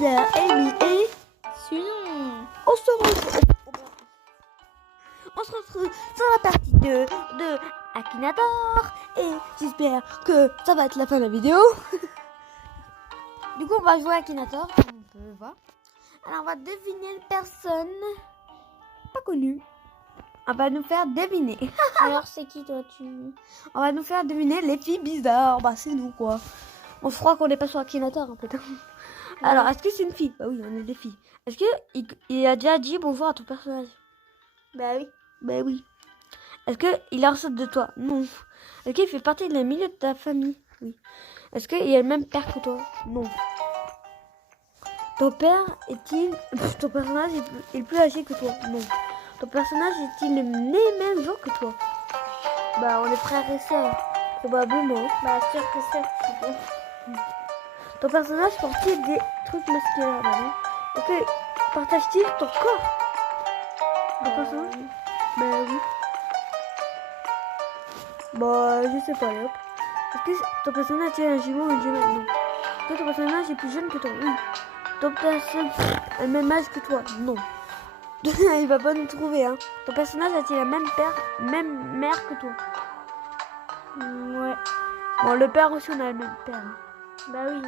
Elisa, Amy et Sinon, on se retrouve sur la partie 2 de Akinator et j'espère que ça va être la fin de la vidéo. Du coup on va jouer à Akinator comme on peut voir. Alors on va deviner une personne pas connue. On va nous faire deviner. alors c'est qui toi On va nous faire deviner les filles bizarres. Bah c'est nous quoi. On se croit qu'on n'est pas sur Akinator en fait. Alors est-ce que c'est une fille? Bah oui on est des filles. Est-ce qu'il a déjà dit bonjour à ton personnage? Bah oui. Bah oui. Est-ce qu'il est enceinte de toi? Non. Est-ce qu'il fait partie de la milieu de ta famille? Oui. Est-ce qu'il a le même père que toi? Non. Ton père est-il... Ton personnage est plus âgé que toi? Non. Ton personnage est-il né le même jour que toi? Bah on est frères et sœurs. Probablement. Bah sûr que c'est bon. Ton personnage porte-t-il des trucs musculaires? Bah non. Est-ce que partage-t-il ton corps? Ton personnage? Bah oui. Bah je sais pas, hop. Est-ce que ton personnage est un jumeau ou une jumelle? Non. Est-ce que ton personnage est plus jeune que toi? Oui. Ton personnage a le même âge que toi? Non. Il va pas nous trouver, hein. Ton personnage a-t-il la même même mère que toi? Ouais. Bon, le père aussi, on a le même père. Hein. Bah oui.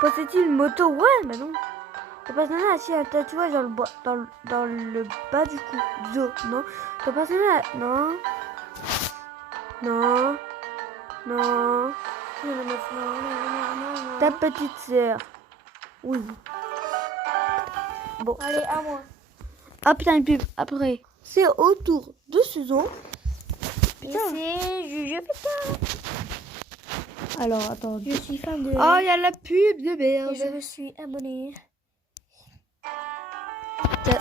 Possède-t-il une moto? Ouais, bah non. Ton personnage a-t-il un tatouage dans le bas du cou? Du dos? Non. Ton personnage... Non. Non. Non. Ta petite sœur? Oui. Bon. Allez, à moi. Ah putain, une pub. Après, c'est au tour de Susan. Et c'est Juju Pétard. Alors, attends. Je suis fan de... Oh, il y a la pub de merde. Et je me suis abonnée.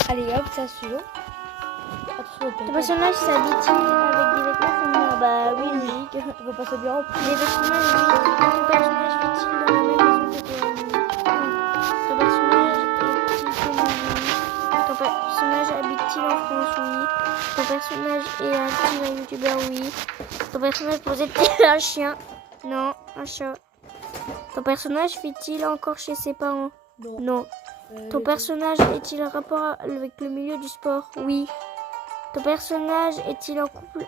Allez, hop, ça Susan. Ton personnage s'habille-t-il avec des vêtements féminins? Bah oui, logique. On va pas s'habiller en plus. Les personnages vit-il... Ton personnage vit-il dans la même maison que toi? Ton personnage est-il connu? Ton personnage habite-t-il en France? Oui. Ton personnage est-il un youtubeur? Oui. Ton personnage possède-t-il un chien? Non, un chat. Ton personnage vit-il encore chez ses parents? Non. Non. Ton personnage est-il en rapport avec le milieu du sport? Oui. Ton personnage est-il en couple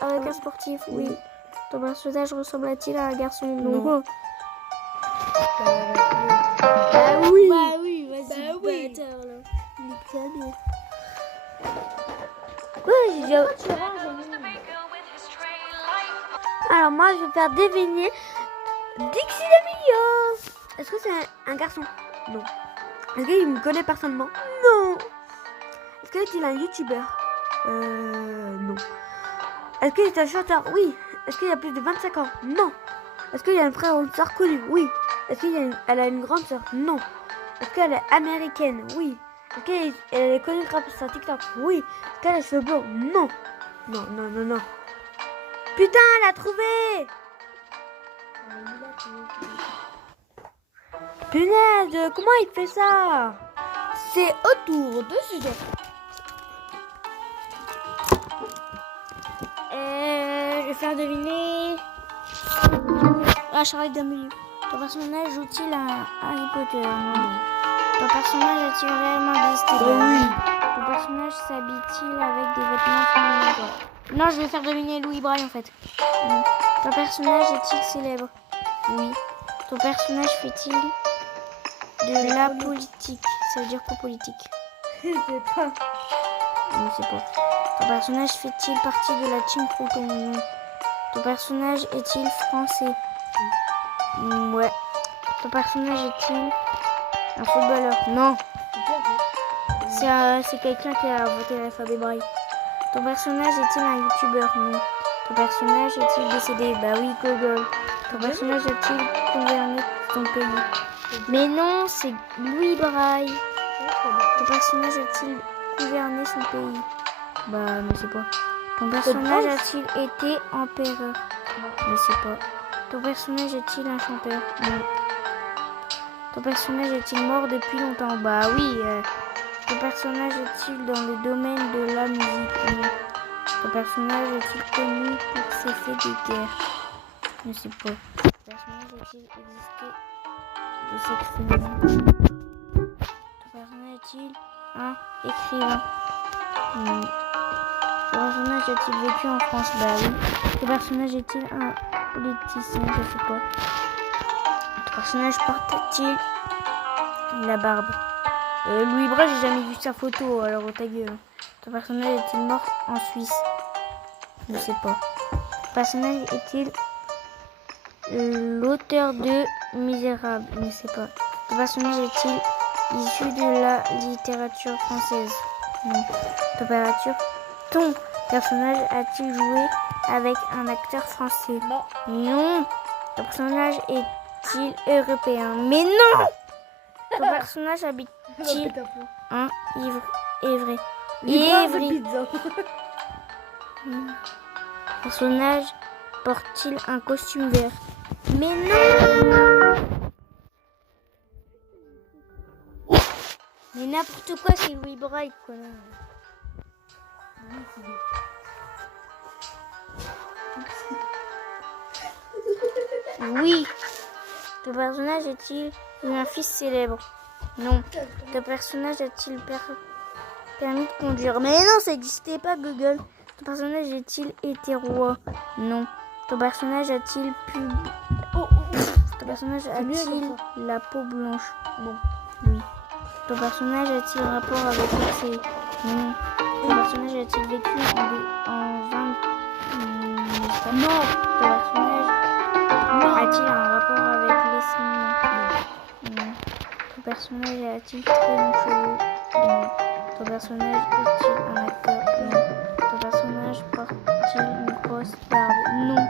avec un sportif? Oui. Ton personnage ressemble-t-il à un garçon? Non. Non. Bah oui. Bah oui, vas-y. Bah oui. Bâtard, là. Quoi, j'ai déjà... Alors moi, je vais faire deviner Dixie D'Amelio. Est-ce que c'est un garçon? Non. Est-ce qu'il me connaît personnellement? Non. Est-ce qu'il est un youtubeur? Non. Est-ce qu'il est un chanteur? Oui. Est-ce qu'il a plus de 25 ans? Non. Est-ce qu'il y a un frère ou une soeur connue? Oui. Est-ce qu'elle a une grande soeur? Non. Est-ce qu'elle est américaine? Oui. Est-ce qu'elle est connue grâce à TikTok? Oui. Est-ce qu'elle a les cheveux blonds? Non. Non, non, non, non. Putain, elle a trouvé! Punaise, comment il fait ça? C'est au tour de Susan. Je vais faire deviner... Ah, Charlotte D'Amelio. Ton personnage joue-t-il à Harry Potter? Non. Ton personnage a-t-il réellement existé? Oui. Ton personnage s'habille-t-il avec des vêtements féminins? Non, je vais faire deviner Louis Braille en fait. Oui. Ton personnage est-il célèbre? Oui. Ton personnage fait-il de la politique? Ça veut dire quoi politique? Je sais pas. Je ne sais pas. Ton personnage fait-il partie de la team Proton? Non. Ton personnage est-il français? Ouais. Ton personnage est-il un footballeur? Non. C'est quelqu'un qui a inventé l'alphabet braille. Ton personnage est-il un youtubeur? Non. Ton personnage est-il décédé? Bah oui, Google. Ton personnage a-t-il gouverné ton pays? Mais non, c'est Louis Braille. Ton personnage a-t-il gouverné son pays? Bah, je sais pas. Ton personnage a-t-il été empereur? Je sais pas. Ton personnage est-il un chanteur? Non. Ton personnage est-il mort depuis longtemps? Bah oui. Ton personnage est-il dans le domaine de la musique? Non. Ton personnage est-il connu pour ses faits de guerre? Je sais pas. Ton personnage a-t-il existé de sexe féminin? écrivain? Ton personnage a-t-il vécu en France? Bah oui. Ton personnage est-il un politicien? Je sais pas. Ton personnage porte-t-il la barbe? Louis Bras, j'ai jamais vu sa photo, alors ta gueule. Ton personnage est-il mort en Suisse? Je sais pas. Ton personnage est-il l'auteur de Misérables? Je sais pas. Ton personnage est-il issu de la littérature française? Non. Ton personnage a-t-il joué avec un acteur français? Non. Non. Ton personnage est-il européen? Mais non. Ton personnage habite-t-il un Évry? Évry. Personnage porte-t-il un costume vert? Mais non. Mais n'importe quoi, c'est Louis Braille, connard. Oui. Ton personnage est-il un fils célèbre? Non. Ton personnage a-t-il permis de conduire? Mais non, ça n'existait pas, Google. Ton personnage est-il hétéro? Non. Ton personnage a-t-il Ton personnage a-t-il la peau blanche? Non. Oui. Ton personnage a-t-il un rapport avec l'excès? Non. Ton personnage a-t-il vécu en 20... Non. Ton personnage a-t-il un rapport avec les signes? Non. Ton personnage a-t-il très longs cheveux? Non. Ton personnage est-il un acteur? Non. Ton personnage porte-t-il une grosse barbe? Non.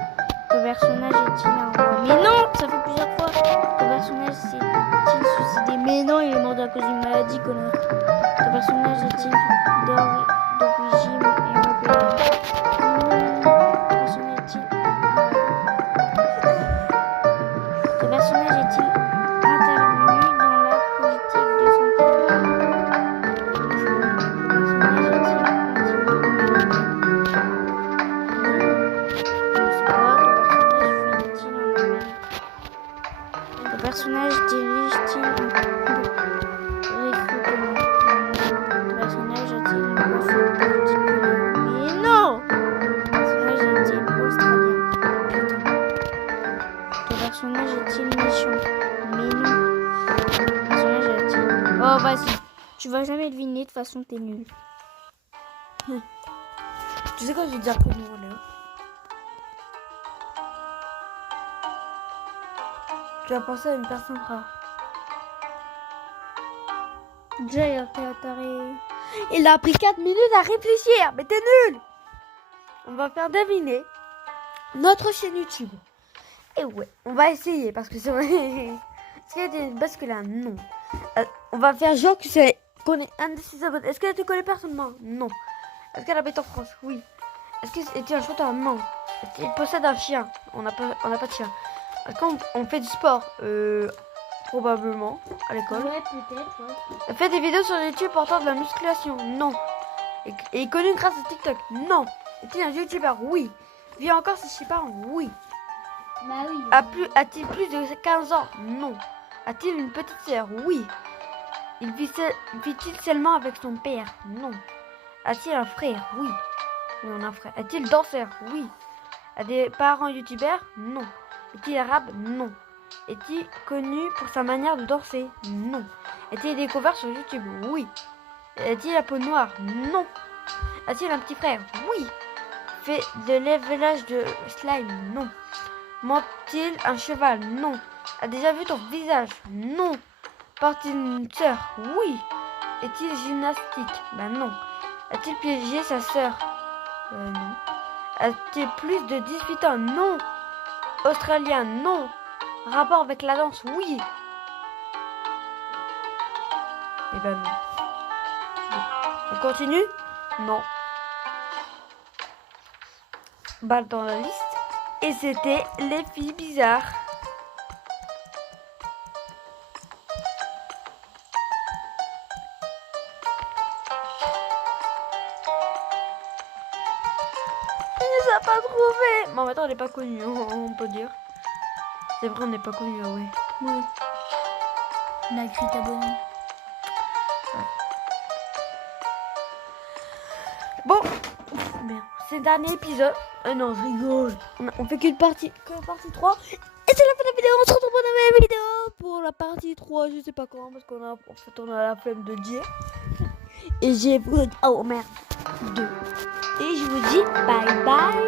Ton personnage est-il un roi? Mais non, ça fait plusieurs fois. Ton personnage s'est-il suicidé? Mais non, il est mort à cause d'une maladie, connard. Ton personnage est-il d'origine européenne? Ton personnage est-il Ton personnage est-il intervenu dans la politique de son pays? Ton personnage est-il continent américain? Je sais pas. Ton personnage vit-il en Amérique? Ton personnage dirige-t-il un recrutement? Ton personnage a-t-il une coiffure particulière? Mais non! Ton personnage est-il australien? Putain. Ton personnage est-il méchant? Mais non. Ton personnage a-t-il... Oh, vas-y. Tu vas jamais deviner, de toute façon, t'es nul. Tu sais quoi, je vais dire que nous, Léo. Tu vas penser à une personne rare. Jay, t'es taré. Il a pris 4 minutes à réfléchir, mais t'es nul. On va faire deviner notre chaîne YouTube. Et ouais, on va essayer parce que c'est vrai. Est-ce qu'elle était basculante? Non. On va faire genre que c'est connaît un de ses abonnés. Est-ce qu'elle te connaît personnellement? Non. Est-ce qu'elle habite en France? Oui. Est-ce que c'était un chanteur? Non. Est-ce qu'il possède un chien? On n'a pas de chien. Est-ce qu'on fait du sport? Probablement à l'école. Ouais, peut-être, ouais. Elle fait des vidéos sur YouTube portant de la musculation? Non. Et est connu grâce à TikTok? Non. Est-il un youtubeur? Oui. Vit encore chez ses parents? Oui. Bah oui. A-t-il plus de 15 ans? Non. A-t-il une petite sœur? Oui. Vit-il seulement avec son père? Non. A-t-il un frère? Oui. Oui, on a un frère. Est-il danseur? Oui. A des parents youtubeurs? Non. Est-il arabe? Non. Est-il connu pour sa manière de danser? Non. Est-il découvert sur YouTube? Oui. A-t-il la peau noire? Non. A-t-il un petit frère? Oui. Fait de l'élevage de slime? Non. Monte-t-il un cheval? Non. A déjà vu ton visage? Non. Porte-t-il une sœur? Oui. Est-il gymnastique? Ben non. A-t-il piégé sa sœur? Non. A-t-il plus de 18 ans? Non. Australien? Non. Rapport avec la danse? Oui. Eh ben non. On continue? Non. Balle dans la liste. Et c'était les filles bizarres. Il les a pas trouvés. Bon, maintenant, on n'est pas connus, on peut dire. C'est vrai, on n'est pas connus, ah ouais. Oui. On a écrit abonné. c'est le dernier épisode. Non, je rigole. On fait qu'une partie, partie 3. Et c'est la fin de la vidéo. On se retrouve dans la même vidéo pour la partie 3. Je sais pas quand, parce qu'on a, en fait, on a la flemme de dire. Et j'ai... Oh merde. 2. Et je vous dis bye bye.